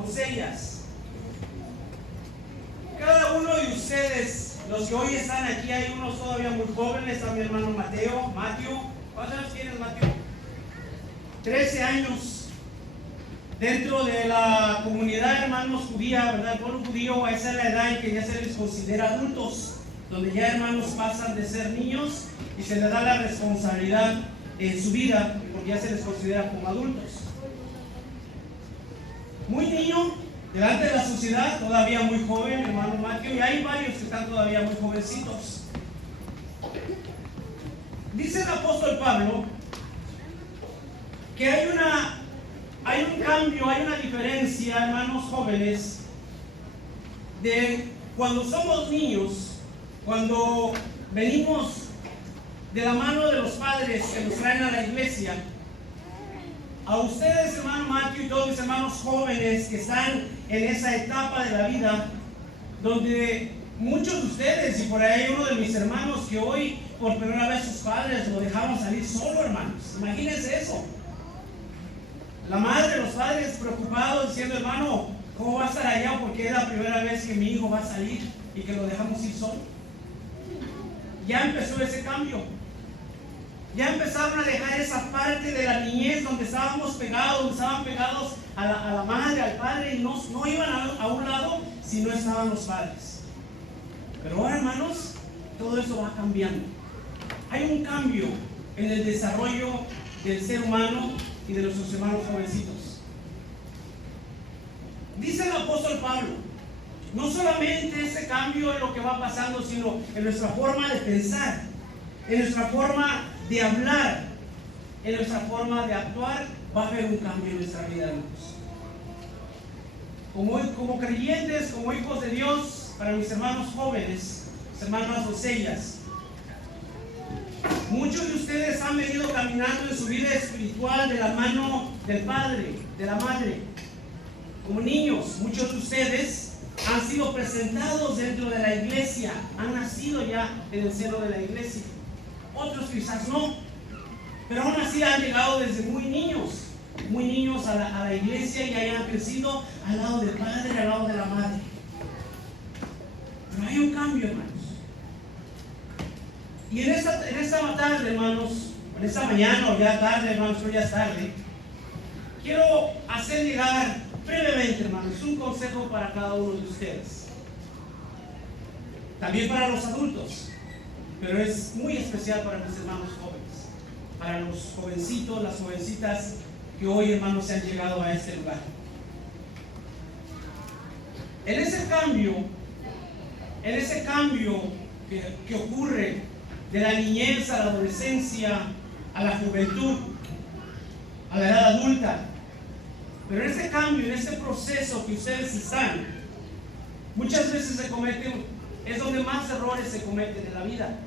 doncellas. Cada uno de ustedes, los que hoy están aquí, hay unos todavía muy jóvenes, está mi hermano Mateo. ¿Cuántos años tienes, Mateo? 13 años. Dentro de la comunidad, hermanos, judía, ¿verdad? El pueblo judío, esa es la edad en que ya se les considera adultos, donde ya, hermanos, pasan de ser niños y se les da la responsabilidad en su vida, porque ya se les considera como adultos. Muy niño, delante de la sociedad, todavía muy joven, hermano Mateo, y hay varios que están todavía muy jovencitos. Dice el apóstol Pablo que hay un cambio, hay una diferencia, hermanos jóvenes, de cuando somos niños, cuando venimos de la mano de los padres que nos traen a la iglesia. A ustedes, hermano Matthew, y todos mis hermanos jóvenes que están en esa etapa de la vida, donde muchos de ustedes, y por ahí hay uno de mis hermanos que hoy por primera vez sus padres lo dejaron salir solo, hermanos. Imagínense eso. La madre, los padres preocupados diciendo, hermano, ¿cómo va a estar allá? Porque es la primera vez que mi hijo va a salir y que lo dejamos ir solo. Ya empezó ese cambio. Ya empezaron a dejar esa parte de la niñez donde estábamos pegados, donde estaban pegados a la madre, al padre, y no iban a un lado si no estaban los padres. Pero ahora, hermanos, todo eso va cambiando. Hay un cambio en el desarrollo del ser humano y de nuestros hermanos jovencitos. Dice el apóstol Pablo, no solamente ese cambio en lo que va pasando, sino en nuestra forma de pensar, en nuestra forma de hablar, en nuestra forma de actuar, va a haber un cambio en nuestra vida, hermanos. Como creyentes, como hijos de Dios, para mis hermanos jóvenes, mis hermanas doncellas, muchos de ustedes han venido caminando en su vida espiritual de la mano del Padre, de la Madre. Como niños, muchos de ustedes han sido presentados dentro de la iglesia, han nacido ya en el seno de la iglesia. Otros quizás no, pero aún así han llegado desde muy niños a la iglesia y hayan crecido al lado del Padre, al lado de la Madre. Pero hay un cambio, hermanos. Y en esta tarde, hermanos, en esta mañana o ya tarde, hermanos, pero ya es tarde, quiero hacer llegar brevemente, hermanos, un consejo para cada uno de ustedes. También para los adultos, pero es muy especial para mis hermanos jóvenes, para los jovencitos, las jovencitas que hoy, hermanos, se han llegado a este lugar. En ese cambio que ocurre de la niñez a la adolescencia, a la juventud, a la edad adulta, pero en ese cambio, en ese proceso que ustedes están, muchas veces es donde más errores se cometen en la vida.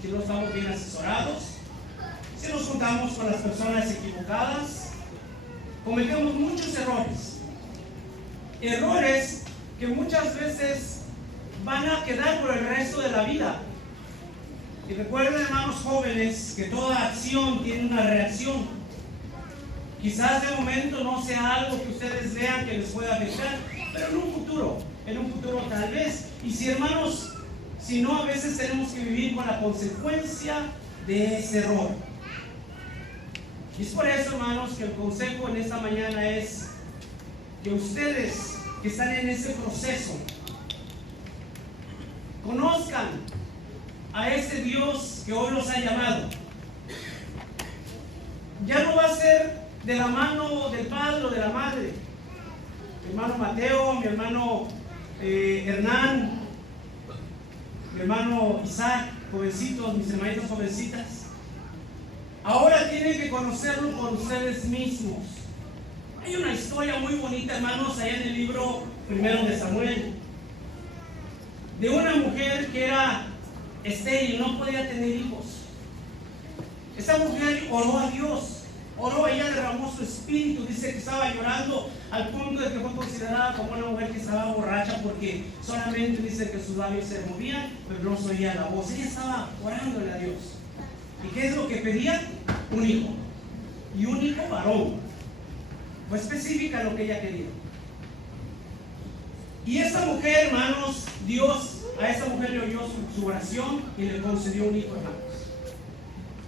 Si no estamos bien asesorados, si nos juntamos con las personas equivocadas, cometemos muchos errores que muchas veces van a quedar por el resto de la vida. Y recuerden, hermanos jóvenes, que toda acción tiene una reacción. Quizás de momento no sea algo que ustedes vean que les pueda afectar, pero en un futuro tal vez. Y si no, a veces tenemos que vivir con la consecuencia de ese error. Y es por eso, hermanos, que el consejo en esta mañana es que ustedes que están en ese proceso conozcan a ese Dios que hoy los ha llamado. Ya no va a ser de la mano del padre o de la madre. Mi hermano Mateo, mi hermano Hernán, mi hermano Isaac, jovencitos, mis hermanitas jovencitas. Ahora tienen que conocerlo por ustedes mismos. Hay una historia muy bonita, hermanos, allá en el libro primero de Samuel, de una mujer que era estéril, no podía tener hijos. Esta mujer oró a Dios, ella derramó su espíritu, dice que estaba llorando al punto de que fue considerada como una mujer que estaba borracha, porque solamente dice que sus labios se movían, pero no se oía la voz. Ella estaba orándole a Dios. ¿Y qué es lo que pedía? Un hijo, y un hijo varón. Fue específica lo que ella quería. Y esta mujer, hermanos, Dios a esta mujer le oyó su oración y le concedió un hijo, hermanos.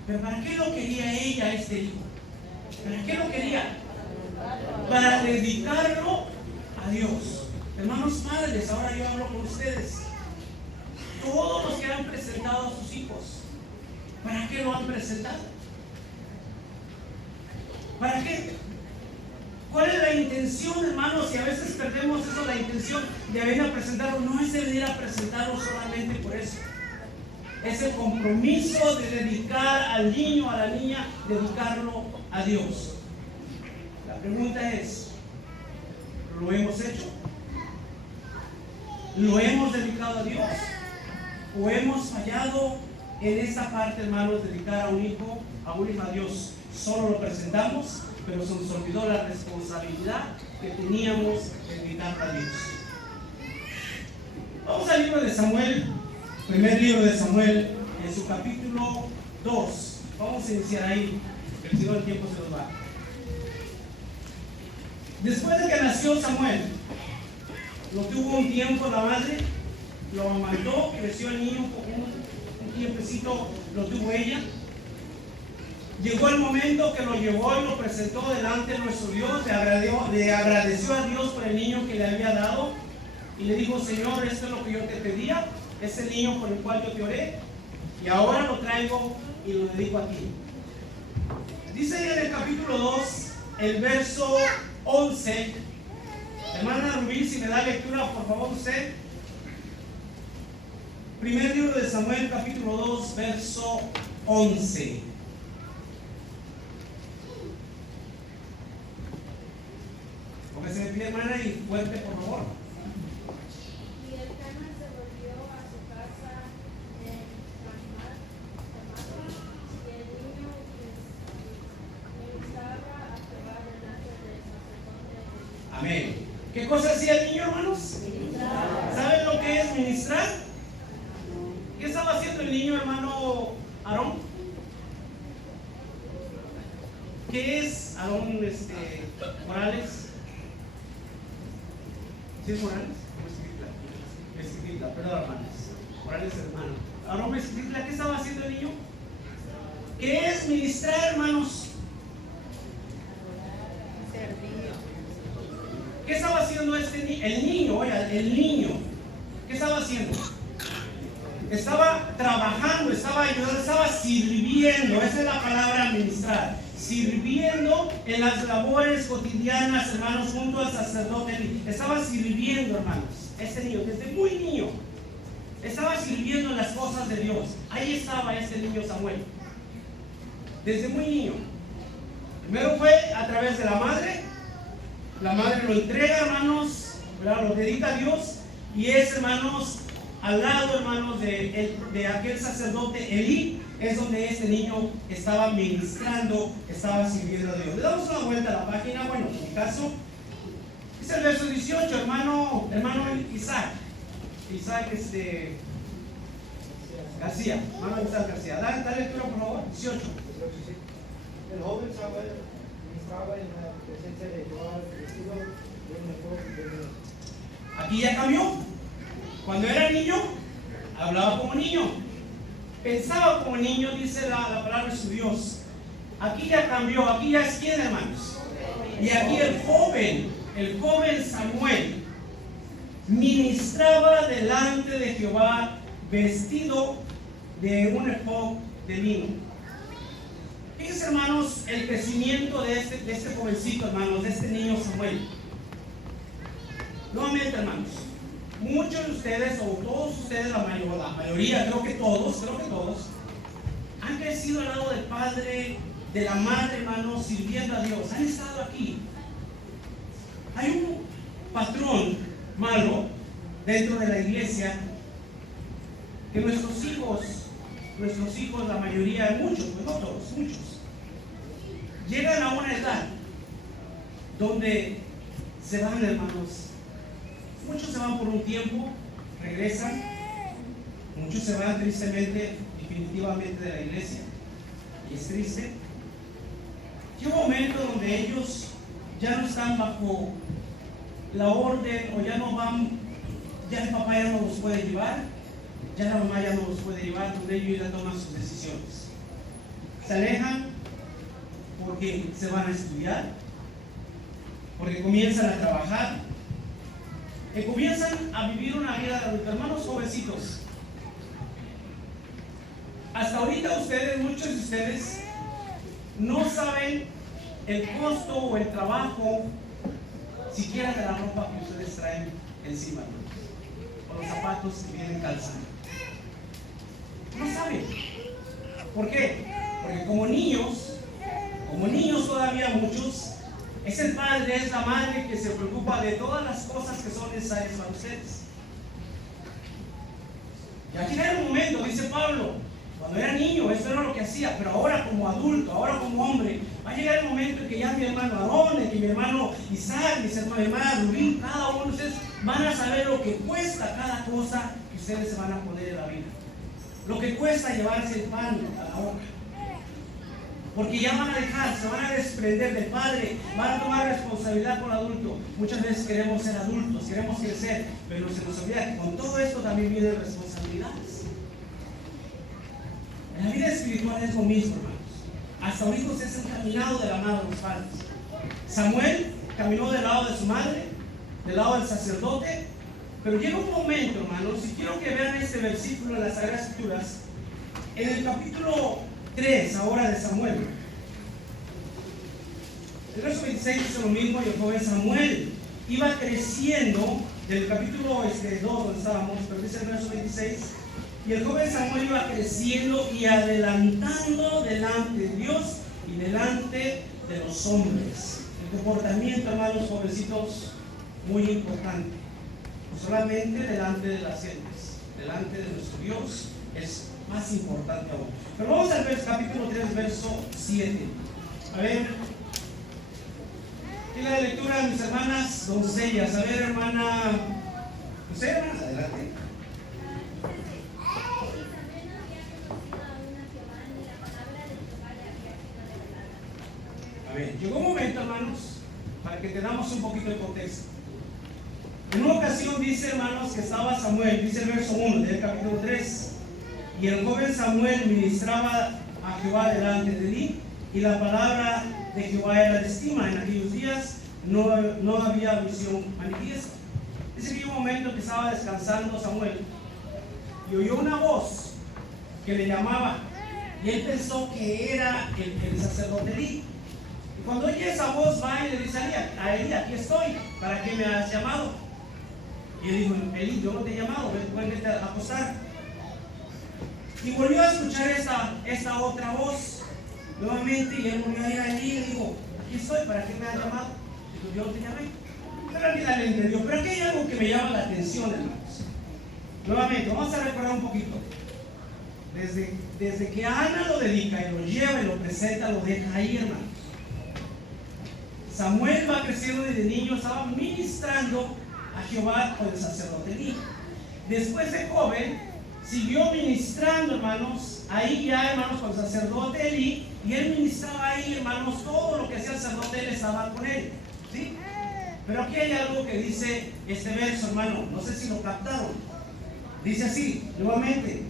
Pero ¿para qué lo quería ella, este hijo? ¿Para qué lo quería? Para dedicarlo a Dios. Hermanos padres, ahora yo hablo con ustedes. Todos los que han presentado a sus hijos, ¿para qué lo han presentado? ¿Para qué? ¿Cuál es la intención, hermanos? Y a veces perdemos eso, la intención de venir a presentarlo. No es de venir a presentarlo solamente por eso. Es el compromiso de dedicar al niño, a la niña, dedicarlo a Dios. La pregunta es, ¿lo hemos hecho? ¿Lo hemos dedicado a Dios? ¿O hemos fallado en esta parte, hermanos, dedicar a un hijo a Dios? Solo lo presentamos, pero se nos olvidó la responsabilidad que teníamos de dedicar a Dios. Vamos al libro de Samuel, primer libro de Samuel, en su capítulo 2. Vamos a iniciar ahí, porque si no el tiempo se nos va. Después de que nació Samuel, lo tuvo un tiempo la madre, lo amamantó, creció el niño, un tiempecito lo tuvo ella. Llegó el momento que lo llevó y lo presentó delante de nuestro Dios, le agradeció a Dios por el niño que le había dado y le dijo: Señor, esto es lo que yo te pedía, es el niño por el cual yo te oré y ahora lo traigo y lo dedico a ti. Dice en el capítulo 2, el verso 11, hermana Rubí, si me da lectura por favor usted. Primer libro de Samuel, capítulo 2, verso 11. Porque se me pide, hermana, y fuerte por favor. Y el Cana se volvió a su casa en Ramá, y el niño ministraba a Jehová delante del sacerdote. Amén. ¿Qué cosa hacía el niño, hermanos? ¿Saben lo que es ministrar? ¿Qué estaba haciendo el niño, hermano Aarón? ¿Qué es Aarón Morales? ¿Sí es Morales? Mezquititla, perdón, hermanos. Morales, hermano. Aarón Mezquititla, ¿qué estaba haciendo el niño? ¿Qué es ministrar, hermanos? ¿Qué estaba haciendo el niño? Oiga, el niño. ¿Qué estaba haciendo? Estaba trabajando, estaba ayudando, estaba sirviendo. Esa es la palabra administrar. Sirviendo en las labores cotidianas, hermanos, junto al sacerdote. Estaba sirviendo, hermanos. Este niño, desde muy niño, estaba sirviendo en las cosas de Dios. Ahí estaba este niño Samuel. Desde muy niño. Primero fue a través de la madre. La madre lo entrega, hermanos, ¿verdad? Lo dedica a Dios. Y es, hermanos, al lado, hermanos, de aquel sacerdote Elí, es donde este niño estaba ministrando, estaba sirviendo a Dios. Le damos una vuelta a la página. Bueno, en mi caso, es el verso 18, hermano Isaac García, hermano Isaac García. Dale lectura, por favor. 18. El joven Samuel ministraba en la presencia de Jehová, vestido de un efod de lino. Aquí ya cambió. Cuando era niño, hablaba como niño, pensaba como niño, dice la palabra de su Dios. Aquí ya cambió, aquí ya es quién, hermanos. Y aquí el joven Samuel, ministraba delante de Jehová vestido de un efod de lino. Fíjense, hermanos, el crecimiento de este jovencito, hermanos, de este niño Samuel. Nuevamente, hermanos, muchos de ustedes, o todos ustedes, la mayoría, creo que todos, han crecido al lado del padre, de la madre, hermanos, sirviendo a Dios. Han estado aquí. Hay un patrón malo dentro de la iglesia que nuestros hijos, la mayoría, muchos, pues no todos, muchos, llegan a una edad donde se van, hermanos. Muchos se van por un tiempo, regresan. Muchos se van tristemente, definitivamente, de la iglesia. Y es triste. Llega un momento donde ellos ya no están bajo la orden, o ya no van Ya el papá ya no los puede llevar, ya la mamá ya no los puede llevar con ellos y ya toman sus decisiones. Se alejan porque se van a estudiar, porque comienzan a trabajar, que comienzan a vivir una vida de adulto. Hermanos jovencitos, hasta ahorita muchos de ustedes no saben el costo o el trabajo siquiera de la ropa que ustedes traen encima, o los zapatos que vienen calzando. No saben. ¿Por qué? Porque como niños todavía muchos, es el padre, es la madre que se preocupa de todas las cosas que son necesarias para ustedes. Y aquí llega el momento, dice Pablo, cuando era niño esto era lo que hacía, pero ahora como adulto, ahora como hombre, va a llegar el momento en que ya mi hermano Aarón, que mi hermano Isaac, mi hermana Rubín, cada uno de ustedes van a saber lo que cuesta cada cosa que ustedes se van a poner en la vida, lo que cuesta llevarse el pan a la boca. Porque ya van a dejar, se van a desprender del padre, van a tomar responsabilidad con el adulto. Muchas veces queremos ser adultos, queremos crecer, pero se nos olvida que con todo esto también vienen responsabilidades. En la vida espiritual es lo mismo, hermanos. Hasta ahorita ustedes han caminado de la mano de los padres. Samuel caminó del lado de su madre, del lado del sacerdote, pero llega un momento, hermanos, y quiero que vean este versículo en las Sagradas Escrituras, en el capítulo 3 ahora de Samuel. El verso 26 dice lo mismo, y el joven Samuel iba creciendo, del capítulo 2 donde estábamos, pero dice el verso 26, y el joven Samuel iba creciendo y adelantando delante de Dios y delante de los hombres. El comportamiento, hermanos jovencitos, muy importante. No solamente delante de las gentes, delante de nuestro Dios es más importante aún. Pero vamos al capítulo 3, verso 7. A ver, ¿quién la lectura, mis hermanas doncellas? A ver, hermana, ¿usted, hermana? Adelante. A ver, llegó un momento, hermanos, para que tengamos un poquito de contexto. En una ocasión dice, hermanos, que estaba Samuel, dice el verso 1 del capítulo 3. Y el joven Samuel ministraba a Jehová delante de Elí, y la palabra de Jehová era de estima. En aquellos días no había visión manifiesta. Dice que hubo un momento que estaba descansando Samuel y oyó una voz que le llamaba, y él pensó que era el sacerdote Elí. Y cuando oye esa voz, va y le dice a Elí, aquí estoy, ¿para qué me has llamado? Y él dijo, Elí, yo no te he llamado, vete a acostar. Y volvió a escuchar esta otra voz nuevamente, y él volvió a ir allí y le dijo, aquí estoy, ¿para qué me has llamado? Dijo, yo no te llamé. Pero al final le entendió, pero aquí hay algo que me llama la atención, hermanos. Nuevamente, vamos a recordar un poquito. Desde que Ana lo dedica y lo lleva y lo presenta, lo deja ahí, hermanos. Samuel va creciendo desde niño, estaba ministrando a Jehová con el sacerdote Elí. Después de joven, siguió ministrando, hermanos, ahí ya, hermanos, con el sacerdote Elí, y él ministraba ahí, hermanos, todo lo que hacía el sacerdote, él estaba con él, ¿sí? Pero aquí hay algo que dice este verso, hermano, no sé si lo captaron. Dice así, nuevamente,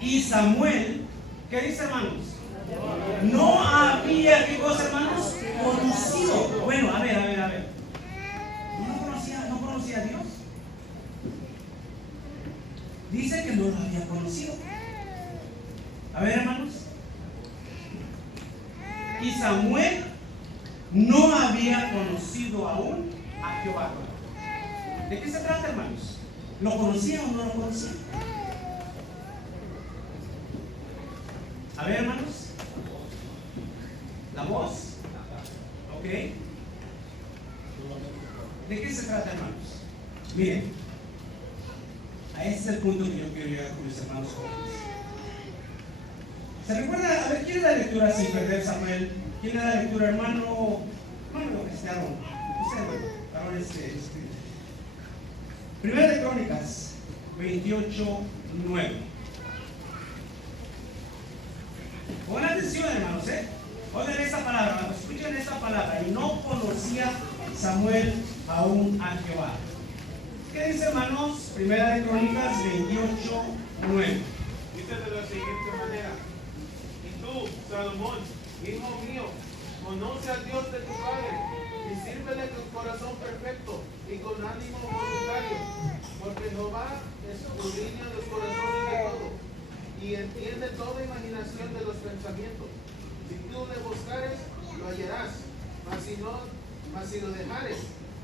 y Samuel, ¿qué dice, hermanos? No había, ¿qué cosa, hermanos? Conocido. Bueno, a ver. ¿No conocía a Dios? Dice que no lo había conocido. A ver, hermanos. Y Samuel no había conocido aún a Jehová. ¿De qué se trata, hermanos? ¿Lo conocía o no lo conocía? A ver, hermanos. La voz. Ok. ¿De qué se trata, hermanos? Miren. Ese es el punto que yo quiero llegar con mis hermanos jóvenes. ¿Se recuerda? A ver, ¿quién es la lectura sin perder, Samuel? ¿Quién es la lectura, hermano cristiano? Usted, hermano, Primera de Crónicas 28:9. Pongan atención, hermanos, oigan esta palabra, escuchen esta palabra. Y no conocía Samuel aún a Jehová. ¿Qué dice, hermanos? Primera de Crónicas 28:9. Dice de la siguiente manera: y tú, Salomón, hijo mío, conoce al Dios de tu padre y sírvele con corazón perfecto y con ánimo voluntario, porque Jehová escudriña los corazones de todo y entiende toda imaginación de los pensamientos. Si tú le buscares, lo hallarás, mas si lo dejares,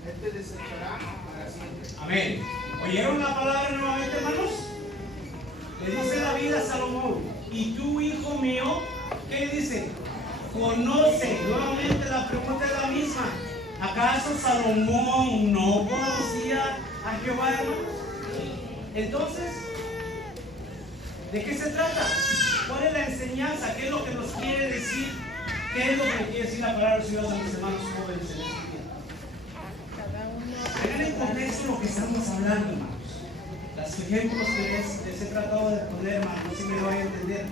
él te desechará para siempre. Amén. ¿Oyeron la palabra nuevamente, hermanos? Le dice David a Salomón: y tú, hijo mío, ¿qué dice? Conoce. Nuevamente la pregunta es la misma. ¿Acaso Salomón no conocía a Jehová, hermanos? Entonces, ¿de qué se trata? ¿Cuál es la enseñanza? ¿Qué es lo que nos quiere decir? ¿Qué es lo que quiere decir la palabra de Dios a mis hermanos jóvenes en este día? Tengan en contexto lo que estamos hablando, hermanos. Los ejemplos que les he tratado de poner, hermanos, no sé si me lo vayan a entender.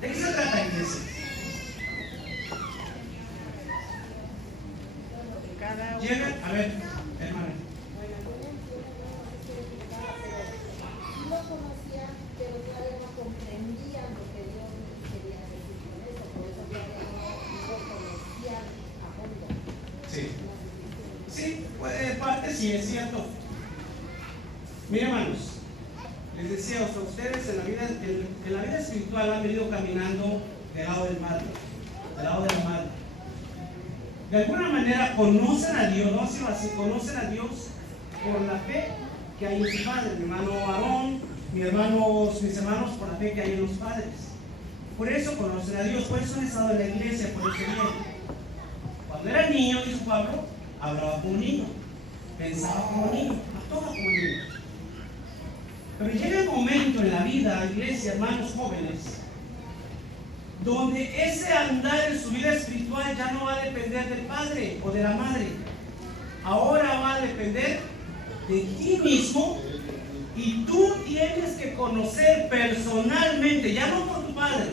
¿De qué se trata, iglesia? Llegan, a ver, hermano. Bueno, yo no entiendo, no sé qué significaba, pero sí lo conocía, pero todavía no comprendía lo que Dios quería decir con eso, por eso todavía no conocía a fondo. Sí. Sí, pues, en parte sí, es cierto. Miren, hermanos, les decía a ustedes en la vida espiritual han venido caminando del lado del mal, del lado del mal. De alguna manera conocen a Dios, no así, conocen a Dios por la fe que hay en su padre. Mi hermano Aarón, mis hermanos por la fe que hay en los padres. Por eso conocen a Dios, por eso han estado en la iglesia, por eso vienen. Cuando era niño, dijo Pablo, hablaba como un niño, pensaba como un niño, actuaba como un niño. Pero llega el momento en la vida, iglesia, hermanos jóvenes, donde ese andar en su vida espiritual ya no va a depender del padre o de la madre. Ahora va a depender de ti mismo, y tú tienes que conocer personalmente, ya no por tu padre,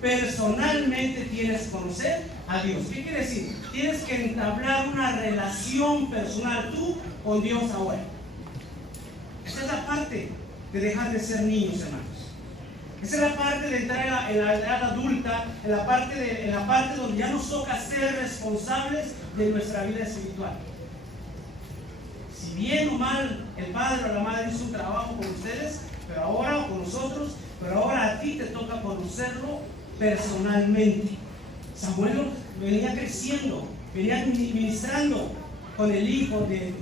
personalmente tienes que conocer a Dios. ¿Qué quiere decir? Tienes que entablar una relación personal tú con Dios ahora. Esa es la parte de dejar de ser niños, hermanos. Esa es la parte de entrar en la edad adulta, en la parte donde ya nos toca ser responsables de nuestra vida espiritual. Si bien o mal el padre o la madre hizo un trabajo con ustedes, pero ahora o con nosotros, pero ahora a ti te toca conocerlo personalmente. Samuel venía creciendo, venía ministrando con el hijo de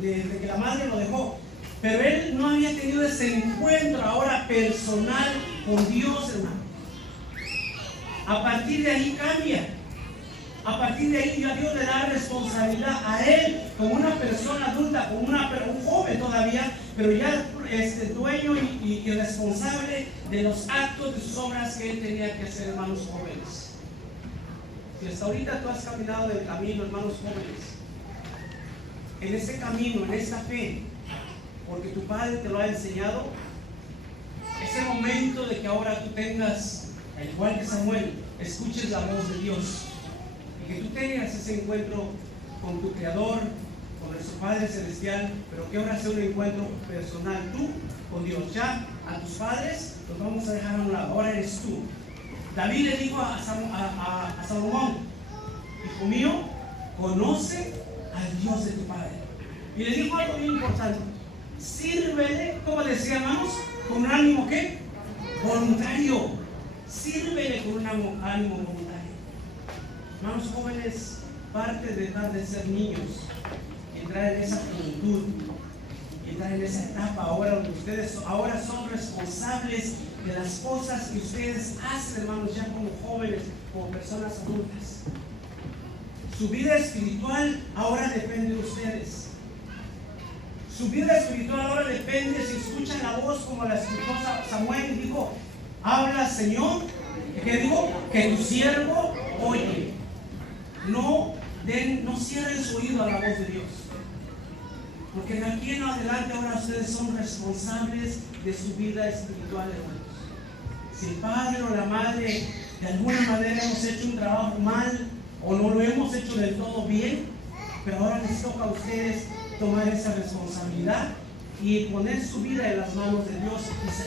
que la madre lo dejó. Pero él no había tenido ese encuentro ahora personal con Dios, hermano. A partir de ahí cambia. A partir de ahí ya Dios le da responsabilidad a él como una persona adulta, como un joven todavía, pero ya dueño y responsable de los actos de sus obras que él tenía que hacer, hermanos jóvenes. Si hasta ahorita tú has caminado en el camino, hermanos jóvenes, en ese camino, en esta fe, porque tu padre te lo ha enseñado, ese momento de que ahora tú tengas, al igual que Samuel, escuches la voz de Dios y que tú tengas ese encuentro con tu Creador, con nuestro Padre Celestial, pero que ahora sea un encuentro personal tú con Dios. Ya a tus padres los vamos a dejar a un lado, ahora eres tú. David le dijo a Salomón: hijo mío, conoce al Dios de tu padre. Y le dijo algo muy importante: sírvele, como decía, hermanos, con un ánimo ¿qué? Voluntario. Sírvele con un ánimo voluntario. Hermanos jóvenes, parte de dejar de ser niños, entrar en esa juventud, entrar en esa etapa ahora donde ustedes ahora son responsables de las cosas que ustedes hacen, hermanos, ya como jóvenes, como personas adultas. Su vida espiritual ahora depende de ustedes. Su vida espiritual ahora depende si escuchan la voz como la escuchó Samuel y dijo: habla, Señor, que dijo que tu siervo oye. No cierren su oído a la voz de Dios, porque de aquí en adelante ahora ustedes son responsables de su vida espiritual, hermanos. Si el padre o la madre de alguna manera hemos hecho un trabajo mal o no lo hemos hecho del todo bien, Pero ahora les toca a ustedes tomar esa responsabilidad y poner su vida en las manos de Dios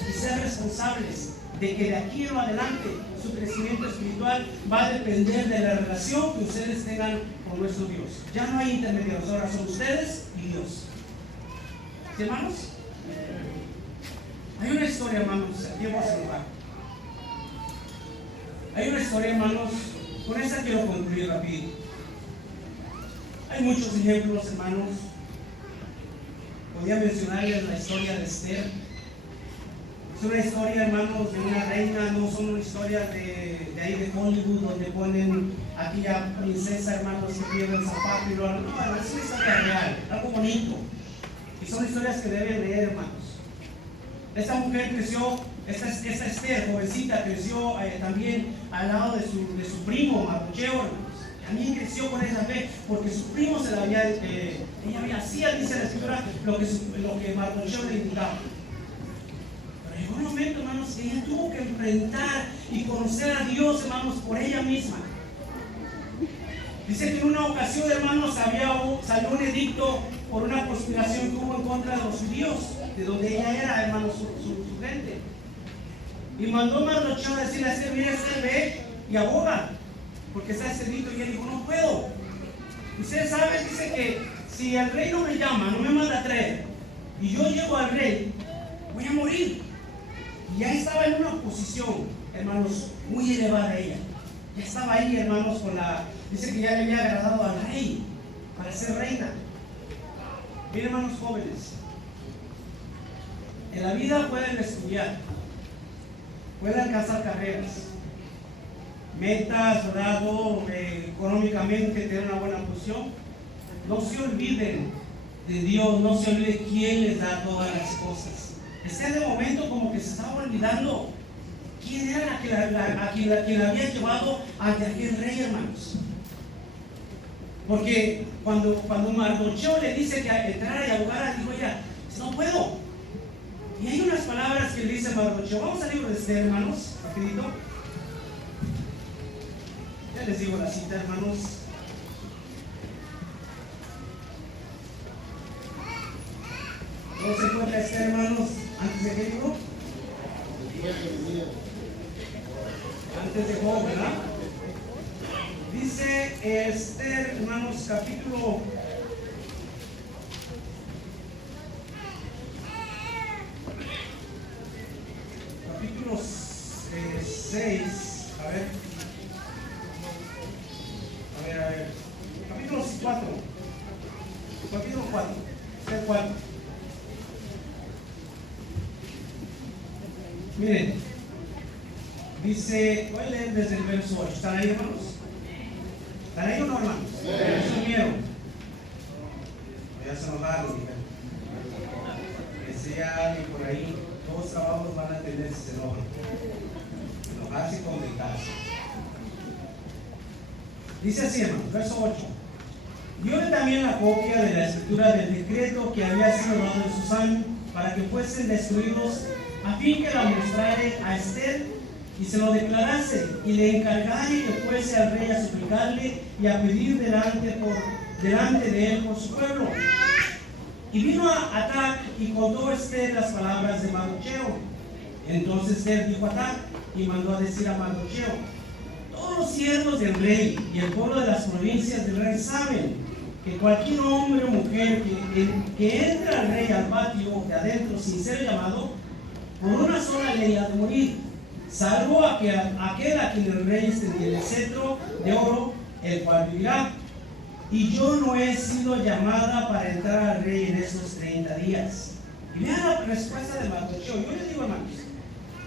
y ser responsables de que de aquí en adelante su crecimiento espiritual va a depender de la relación que ustedes tengan con nuestro Dios. Ya no hay intermediarios, ahora son ustedes y Dios. ¿Sí, hermanos? Hay una historia, hermanos, aquí vamos a saludar. Hay una historia, hermanos, con esta quiero concluir rápido. Hay muchos ejemplos, hermanos. Podría mencionarles la historia de Esther. Es una historia, hermanos, de una reina, no son una historia de ahí de Hollywood, donde ponen aquí a princesa, hermanos, que pierde el zapato y lo no, es una historia real, algo bonito. Y son historias que deben leer, hermanos. Esta mujer creció, esta Esther, jovencita, creció también al lado de su primo, Mardocheo, hermanos. También creció con esa fe, porque su primo se la había, ella hacía, dice la escritura, lo que Mardocheo le indicaba. Pero llegó un momento, hermanos, que ella tuvo que enfrentar y conocer a Dios, hermanos, por ella misma. Dice que en una ocasión, hermanos, salió un edicto por una conspiración que hubo en contra de los judíos, de donde ella era, hermanos, su gente. Y mandó a Mardocheo a decirle a Esther, mira, Esther, ve y aboga, porque está ese edicto. Y ella dijo, no puedo. Ustedes saben, dice que si el rey no me llama, no me manda a traer, y yo llego al rey, voy a morir. Y ya estaba en una posición, hermanos, muy elevada ella. Ya estaba ahí, hermanos, dice que ya le había agradado al rey para ser reina. Miren, hermanos jóvenes, en la vida pueden estudiar, pueden alcanzar carreras, metas, ¿verdad? Económicamente tener una buena posición. No se olviden de Dios, no se olviden quién les da todas las cosas. De momento como que se estaba olvidando quién era quien la había llevado ante aquel rey, hermanos. Porque cuando Mardocheo le dice que entrara y abogara, dijo ella, no puedo. Y hay unas palabras que le dice Mardocheo. Vamos al libro de Esther, hermanos, rapidito. Ya les digo la cita, hermanos. ¿Cómo se encuentra Esther, hermanos? ¿Antes de qué libro? Antes de Job, ¿verdad? Dice Esther, hermanos, capítulo 6, a ver, capítulo 4, Esther 4. Miren, dice, voy a leer desde el verso 8. ¿Están ahí, hermanos? ¿Están ahí o no, hermanos? ¿Se unieron? Ya se enojaron, que sea alguien por ahí, todos los trabajos van a tener si se enojan. Enojarse y contentarse. Dice así, hermanos, verso 8. Dióle también la copia de la escritura del decreto que había sido dado en Susán, para que fuesen destruidos, a fin que la mostrare a Esther y se lo declarase, y le encargare que fuese al rey a suplicarle y a pedir delante de él por su pueblo. Y vino a Atac y contó a Esther las palabras de Mardocheo. Entonces Esther dijo a Atac y mandó a decir a Mardocheo: todos los siervos del rey y el pueblo de las provincias del rey saben que cualquier hombre o mujer que entre al rey al patio de adentro sin ser llamado, por una sola ley ha de morir, salvo aquel a quien el rey extendiera el cetro de oro, el cual vivirá. Y yo no he sido llamada para entrar al rey en esos 30 días. Y vean la respuesta de Mardocheo. Yo les digo, hermanos,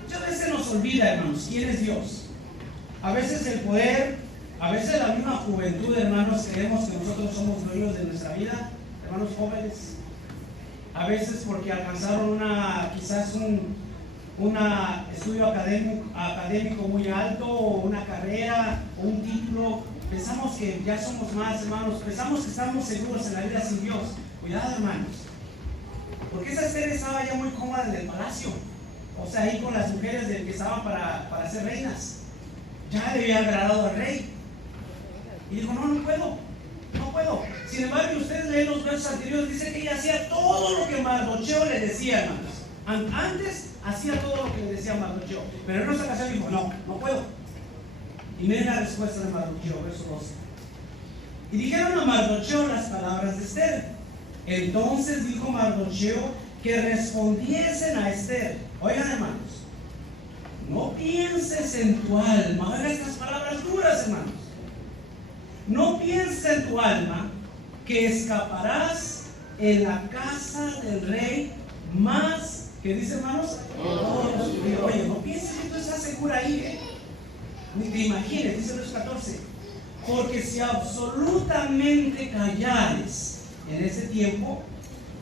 muchas veces nos olvida, hermanos, quién es Dios. A veces el poder, a veces la misma juventud, hermanos, creemos que nosotros somos dueños de nuestra vida, hermanos jóvenes. A veces porque alcanzaron quizás un estudio académico muy alto, o una carrera, o un título, pensamos que ya somos más, hermanos, pensamos que estamos seguros en la vida sin Dios. Cuidado, hermanos, porque esa Esther estaba ya muy cómoda en el palacio, o sea, ahí con las mujeres que estaban para ser reinas. Ya le había agradado al rey y dijo: no puedo, puedo. Sin embargo, ustedes leen los versos anteriores, dice que ella hacía todo lo que Mardocheo le decía, hermanos. Antes hacía todo lo que le decía Mardocheo, pero en esta ocasión dijo, no, no puedo. Y miren la respuesta de Mardocheo, verso 12. Y dijeron a Mardocheo las palabras de Esther. Entonces dijo Mardocheo que respondiesen a Esther. Oigan, hermanos, no pienses en tu alma. Oigan estas palabras duras, hermanos. No pienses en tu alma que escaparás en la casa del rey más, ¿qué dice, hermanos? Oye, no pienses que tú estás segura ahí, ni te imagines, dice los 14. Porque si absolutamente callares en ese tiempo,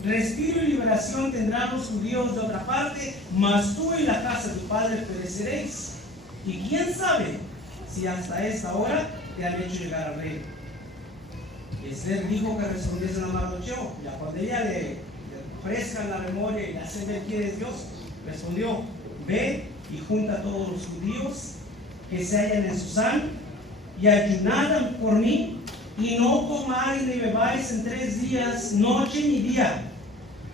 respiro y liberación tendrán los judíos de otra parte, mas tú y la casa de tu padre pereceréis. Y quién sabe si hasta esta hora te han hecho llegar al rey. Esther dijo que respondiesen a Mardocheo. Ya cuando ella le refrescan la memoria y le hace ver quién es Dios, respondió: ve y junta a todos los judíos que se hallan en Susán y ayunad por mí, y no comáis ni bebáis en 3 días, noche ni día.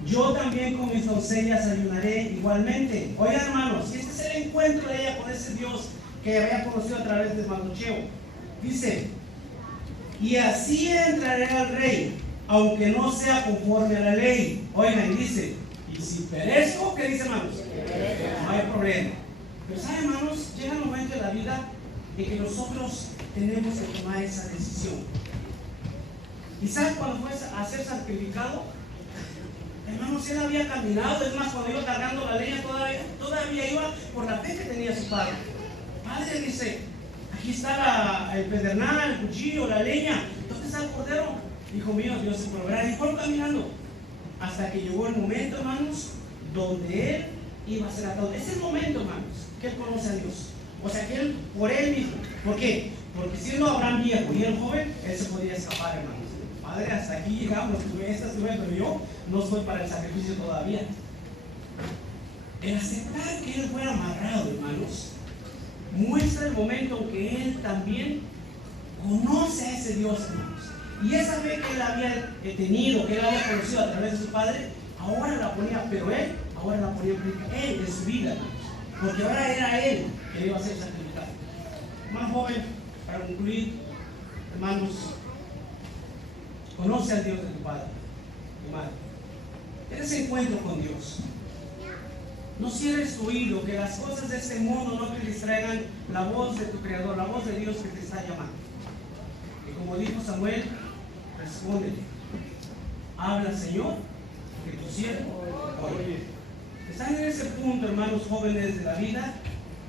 Yo también con mis doncellas ayunaré igualmente. Oigan, hermanos, y este es el encuentro de ella con ese Dios que había conocido a través de Mardocheo. Dice: y así entraré al rey, aunque no sea conforme a la ley. Oigan, y dice: y si perezco, ¿qué dice, hermanos? No hay problema. Pero ¿saben, hermanos? Llega el momento de la vida en que nosotros tenemos que tomar esa decisión. ¿Y saben cuando fue a ser sacrificado? Hermanos, él había caminado. Es más, cuando iba cargando la leña, todavía iba por la fe que tenía su padre. Padre, dice: aquí está el pedernal, el cuchillo, la leña. ¿Dónde está el cordero? Hijo mío, Dios se proveerá. Y fueron caminando hasta que llegó el momento, hermanos, donde él iba a ser atado. Es el momento, hermanos, que él conoce a Dios. O sea, que él, por él mismo. ¿Por qué? Porque siendo Abraham viejo y él joven, él se podía escapar, hermanos. Padre, hasta aquí llegamos, pero yo no soy para el sacrificio todavía. El aceptar que él fuera amarrado, hermanos, muestra el momento en que él también conoce a ese Dios, hermanos. Y esa fe que él había tenido, que él había conocido a través de su padre, ahora la ponía, pero él ahora la ponía en su vida, hermanos. Porque ahora era él que iba a ser sacrificado. Más joven, para concluir, hermanos, conoce al Dios de tu padre, tu madre. En ese encuentro con Dios, no cierres tu oído, que las cosas de este mundo no te distraigan la voz de tu Creador, la voz de Dios que te está llamando. Y como dijo Samuel, respóndele: habla, Señor, que tu siervo oye. Están en ese punto, hermanos jóvenes de la vida,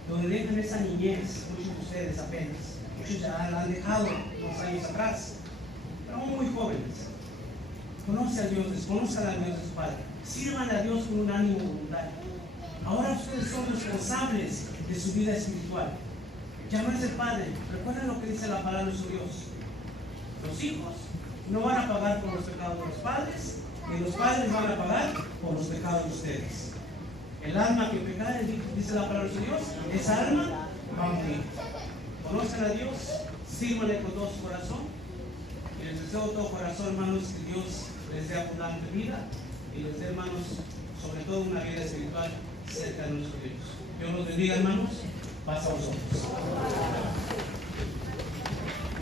donde dejan esa niñez. Muchos de ustedes apenas, muchos ya la han dejado unos años atrás, pero aún muy jóvenes. Conoce a Dios, desconozcan a Dios de su Padre, sirvan a Dios con un ánimo voluntario. Ahora ustedes son responsables de su vida espiritual. Ya no es el Padre. Recuerden lo que dice la palabra de su Dios: los hijos no van a pagar por los pecados de los padres, ni los padres van a pagar por los pecados de ustedes. El alma que pecare, dice la palabra de su Dios, esa alma va a morir. Conozcan a Dios, sírvanle con todo su corazón. Y les deseo de todo corazón, hermanos, que Dios les dé abundante vida y les dé, hermanos, sobre todo una vida espiritual cerca de nuestro Dios. Dios los bendiga, hermanos. Paz a vosotros.